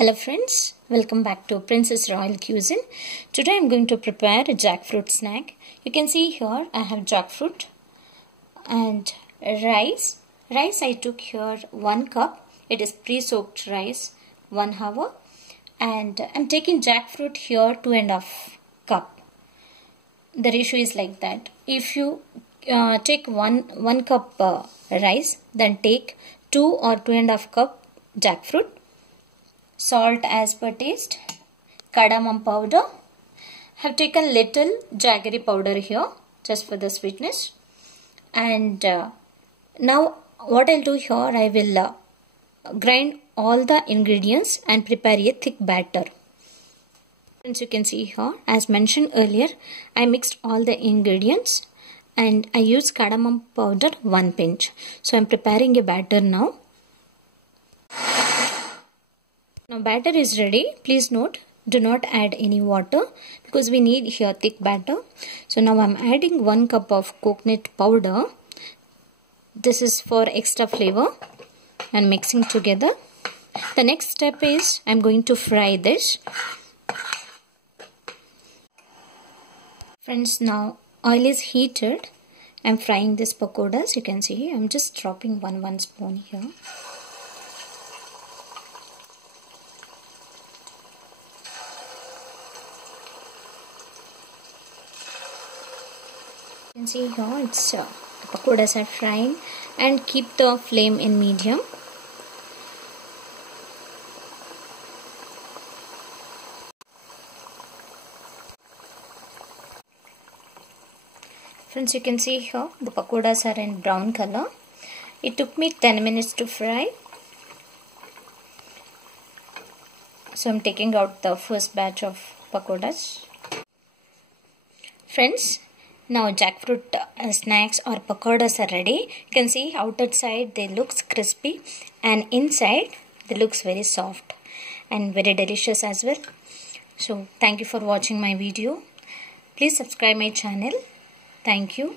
Hello friends, welcome back to Princess Royal Cuisine. Today I am going to prepare a jackfruit snack. You can see here I have jackfruit and rice. Rice I took here 1 cup. It is pre-soaked rice 1 hour. And I am taking jackfruit here 2.5 cup. The ratio is like that. If you take one cup rice, then take 2 or 2.5 cup jackfruit. Salt as per taste, cardamom powder. Have taken little Jagarry powder here just for the sweetness. And now what I'll do here, I will grind all the ingredients and prepare a thick batter. As you can see here, as mentioned earlier, I mixed all the ingredients and I used cardamom powder 1 pinch. So I'm preparing a batter now. Now batter is ready. Please note, do not add any water because we need here thick batter. So now I'm adding 1 cup of coconut powder. This is for extra flavor and mixing together. The next step is I'm going to fry this. Friends, now oil is heated. I'm frying this pakodas. You can see I'm just dropping one spoon here. You can see here it's the pakodas are frying, and keep the flame in medium. Friends, you can see here the pakodas are in brown color. It took me 10 minutes to fry. So I'm taking out the first batch of pakodas. Friends, now jackfruit snacks or pakodas are ready. You can see outer side they looks crispy and inside they looks very soft and very delicious as well. So thank you for watching my video. Please subscribe my channel. Thank you.